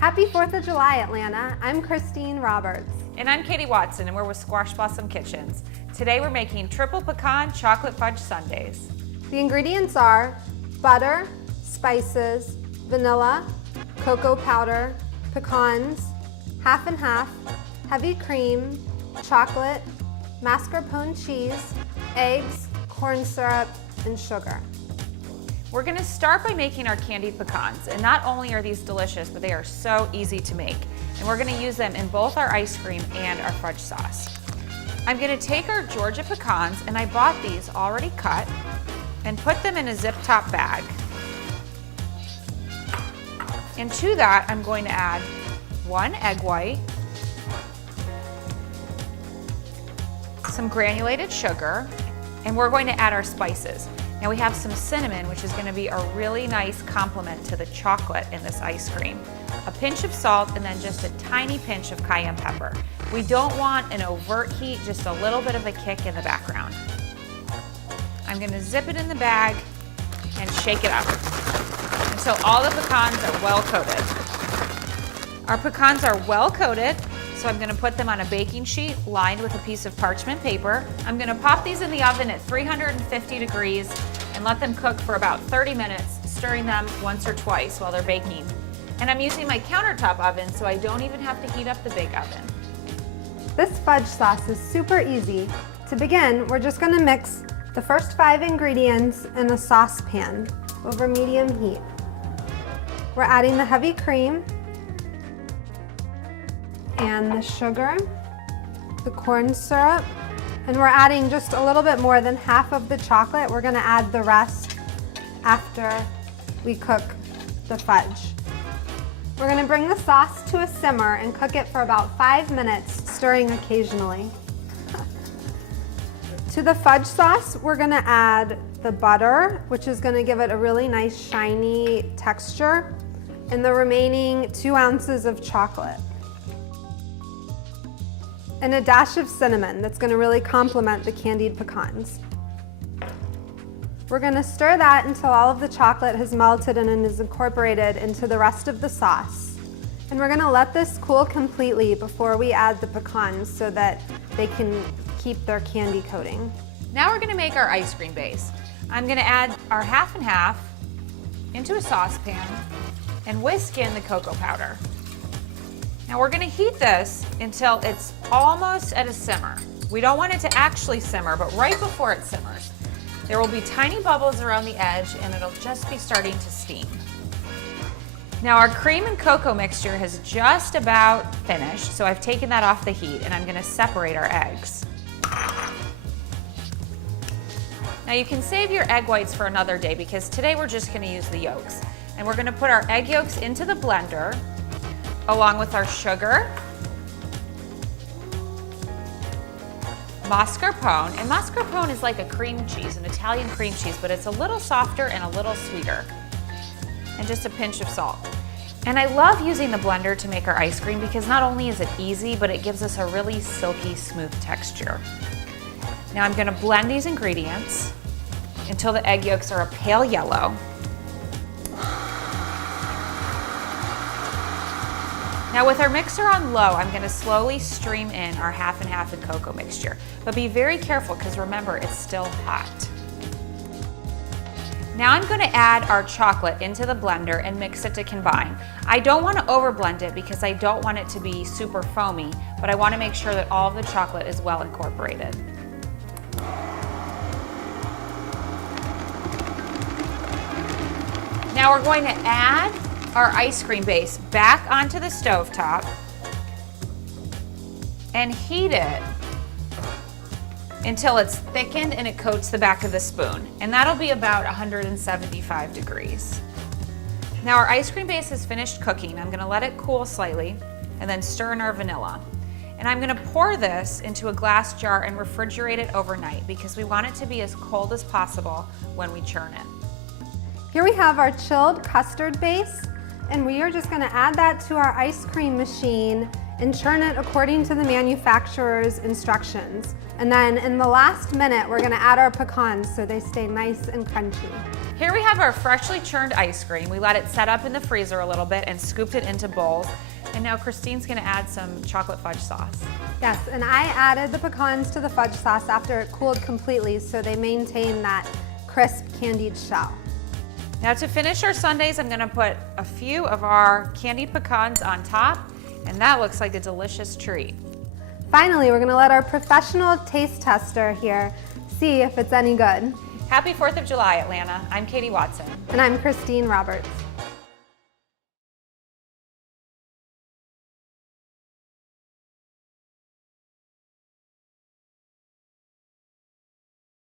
Happy 4th of July, Atlanta. I'm Christine Roberts. And I'm Katie Watson, and we're with Squash Blossom Kitchens. Today we're making triple pecan chocolate fudge sundaes. The ingredients are butter, spices, vanilla, cocoa powder, pecans, half and half, heavy cream, chocolate, mascarpone cheese, eggs, corn syrup, and sugar. We're going to start by making our candied pecans, and not only are these delicious, but they are so easy to make. And we're going to use them in both our ice cream and our fudge sauce. I'm going to take our Georgia pecans, and I bought these already cut, and put them in a zip top bag. And to that, I'm going to add 1 egg white, some granulated sugar, and we're going to add our spices. Now we have some cinnamon, which is going to be a really nice complement to the chocolate in this ice cream. A pinch of salt, and then just a tiny pinch of cayenne pepper. We don't want an overt heat, just a little bit of a kick in the background. I'm going to zip it in the bag and shake it up until all the pecans are well coated. Our pecans are well coated, so I'm going to put them on a baking sheet lined with a piece of parchment paper. I'm going to pop these in the oven at 350 degrees and let them cook for about 30 minutes, stirring them once or twice while they're baking. And I'm using my countertop oven, so I don't even have to heat up the big oven. This fudge sauce is super easy. To begin, we're just going to mix the first 5 ingredients in a saucepan over medium heat. We're adding the heavy cream, and the sugar, the corn syrup, and we're adding just a little bit more than half of the chocolate. We're gonna add the rest after we cook the fudge. We're gonna bring the sauce to a simmer and cook it for about 5 minutes, stirring occasionally. To the fudge sauce, we're gonna add the butter, which is gonna give it a really nice shiny texture, and the remaining 2 ounces of chocolate. And a dash of cinnamon that's going to really complement the candied pecans. We're going to stir that until all of the chocolate has melted and is incorporated into the rest of the sauce. And we're going to let this cool completely before we add the pecans so that they can keep their candy coating. Now we're going to make our ice cream base. I'm going to add our half and half into a saucepan and whisk in the cocoa powder. Now we're going to heat this until it's almost at a simmer. We don't want it to actually simmer, but right before it simmers, there will be tiny bubbles around the edge and it'll just be starting to steam. Now our cream and cocoa mixture has just about finished, so I've taken that off the heat and I'm going to separate our eggs. Now you can save your egg whites for another day because today we're just going to use the yolks. And we're going to put our egg yolks into the blender along with our sugar, mascarpone, and mascarpone is like a cream cheese, an Italian cream cheese, but it's a little softer and a little sweeter, and just a pinch of salt. And I love using the blender to make our ice cream because not only is it easy, but it gives us a really silky, smooth texture. Now I'm going to blend these ingredients until the egg yolks are a pale yellow. Now with our mixer on low, I'm going to slowly stream in our half and half and cocoa mixture. But be very careful because remember, it's still hot. Now I'm going to add our chocolate into the blender and mix it to combine. I don't want to overblend it because I don't want it to be super foamy, but I want to make sure that all of the chocolate is well incorporated. Now we're going to add our ice cream base back onto the stovetop and heat it until it's thickened and it coats the back of the spoon. And that'll be about 175 degrees. Now our ice cream base is finished cooking. I'm gonna let it cool slightly and then stir in our vanilla. And I'm gonna pour this into a glass jar and refrigerate it overnight because we want it to be as cold as possible when we churn it. Here we have our chilled custard base, and we are just going to add that to our ice cream machine and churn it according to the manufacturer's instructions. And then in the last minute, we're going to add our pecans so they stay nice and crunchy. Here we have our freshly churned ice cream. We let it set up in the freezer a little bit and scooped it into bowls. And now Christine's gonna add some chocolate fudge sauce. Yes, and I added the pecans to the fudge sauce after it cooled completely so they maintain that crisp candied shell. Now to finish our sundaes, I'm gonna put a few of our candied pecans on top, and that looks like a delicious treat. Finally, we're gonna let our professional taste tester here see if it's any good. Happy 4th of July, Atlanta. I'm Katie Watson. And I'm Christine Roberts.